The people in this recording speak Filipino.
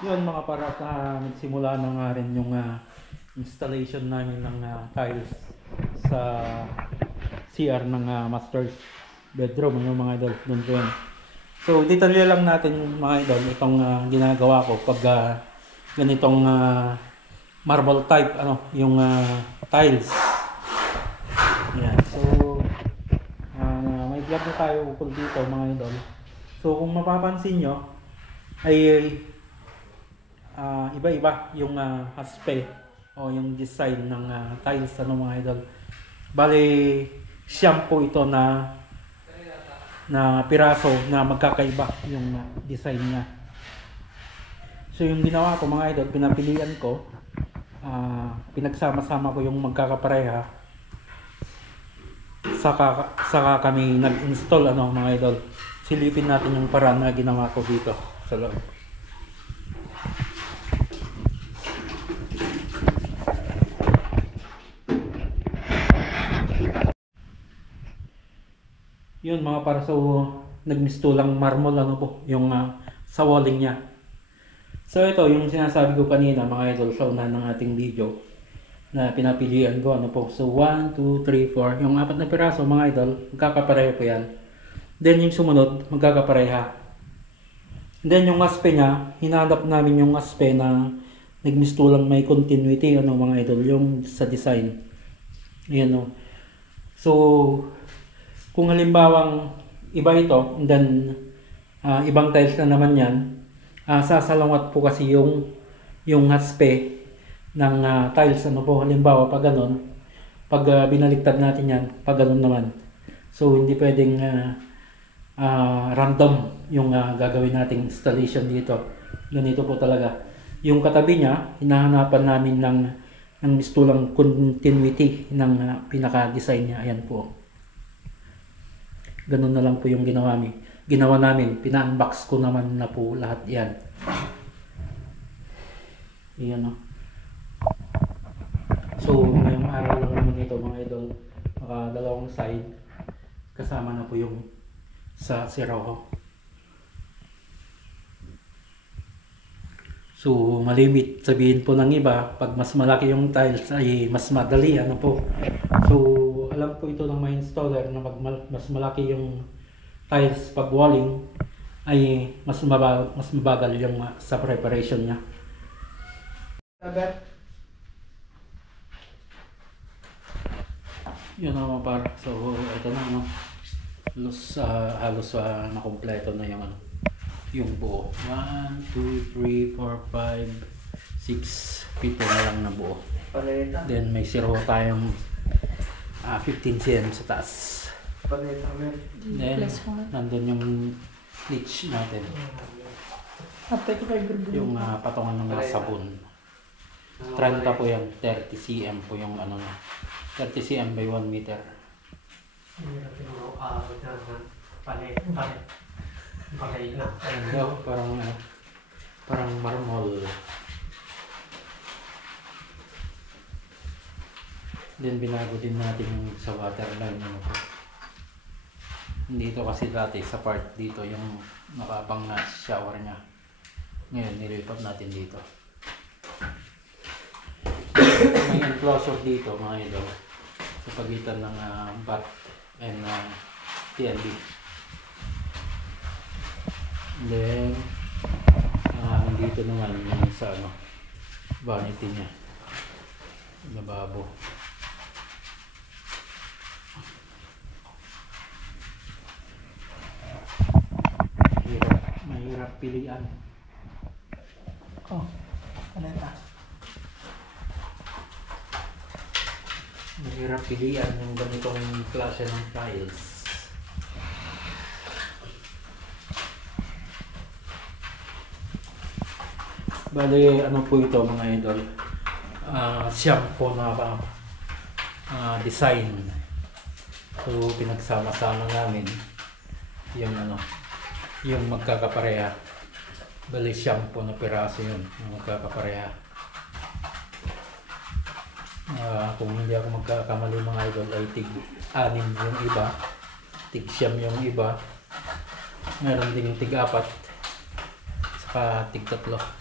Yun mga para nagsimula na nga rin yung installation namin ng tiles sa CR ng master's bedroom, yung mga idol. Doon ko yun. So detalye lang natin mga idol itong ginagawa ko pag ganitong marble type yung tiles. Yan. So may vlog na tayo ukol dito mga idol. So kung mapapansin nyo ay iba-iba yung aspect o yung design ng tiles mga idol. Bali siyam po ito na piraso na magkakaiba yung design niya. So yung ginawa ko mga idol, pinapilian ko, pinagsama-sama ko yung magkakapareha, saka kami nag-install mga idol. Silipin natin yung paraan na ginawa ko dito sa loob. Yun mga para sa nagmistulang marmol po yung sa walling niya. So ito yung sinasabi ko kanina mga idol sa unahan ng ating video na pinapilian ko po. So 1, 2, 3, 4 yung apat na piraso mga idol, magkakapareha po yan. Then yung sumunod magkakapareha. Then yung aspe niya, hinanap namin yung aspe na nagmistulang may continuity mga idol, yung sa design. Ayan So kung halimbawang iba ito, and then ibang tiles na naman yan, sasalungat po kasi yung haspe ng tiles po. Halimbawa pag ganun, pag binaliktad natin yan, pag ganun naman. So hindi pwedeng random yung gagawin nating installation dito. Ganito po talaga. Yung katabi niya, hinahanapan namin ng mistulang continuity ng pinaka-design niya. Ayan po. Ganun na lang po yung ginawa namin. Pina-unbox ko naman na po lahat yan. Iyan So ngayong araw lang naman ito mga idol. Dalawang side. Kasama na po yung sa Sirocco. So malimit sabihin po ng iba, pag mas malaki yung tiles ay mas madali po. So alam po ito ng mga installer na pag mas malaki yung tiles pag walling ay mas mabagal yung sa preparation niya. Yun naman para. So ito na halos nakompleto na yung buo. 1, 2, 3, 4, 5, 6, 7 na lang na buo. Then may zero tayong 15 cm sa taas. Then nandun yung niche natin. Yung patungan ng mga sabon. 30 po yan. 30 cm po yung 30 cm by 1 meter. Parang marmol. Then binago din natin yung sa waterline Dito kasi dati sa part dito yung nakabang na shower niya. Ngayon nilipat natin dito. May enclosure dito mga idol sa pagitan ng bath and TNB. Then nandito naman yung sa vanity niya, lababo. Mahirap pilian. Mahirap pilian yung ganitong klase ng tiles. Bali po ito mga idol, siyam po na design. So pinagsama-sama namin yung yung magkakapareha. Bali siyam po na piraso yun na magkakapareha. Kung hindi ako magkakamali mga idol ay tig-6 yung iba, tig-9 yung iba, meron ding tig-4, saka tig-3.